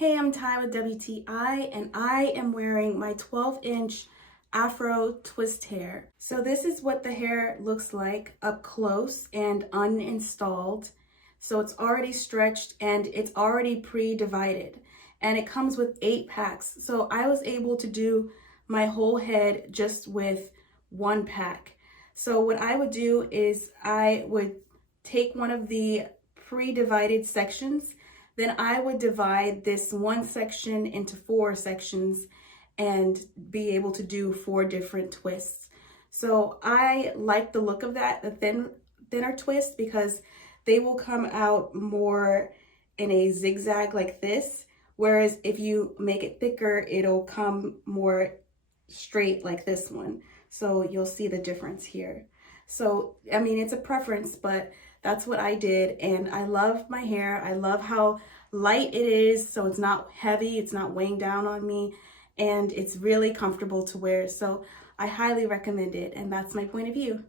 Hey, I'm Ty with WTI, and I am wearing my 12-inch Afro twist hair. So this is what the hair looks like up close and uninstalled. So it's already stretched and it's already pre-divided, and it comes with 8 packs. So I was able to do my whole head just with 1 pack. So what I would do is I would take one of the pre-divided sections, then I would divide this one section into 4 sections and be able to do 4 different twists. So I like the look of that, the thinner twist, because they will come out more in a zigzag like this. Whereas if you make it thicker, it'll come more straight like this one. So you'll see the difference here. So, I mean, it's a preference, but that's what I did, and I love my hair. I love how light it is, so it's not heavy, it's not weighing down on me, and it's really comfortable to wear. So I highly recommend it, and that's my point of view.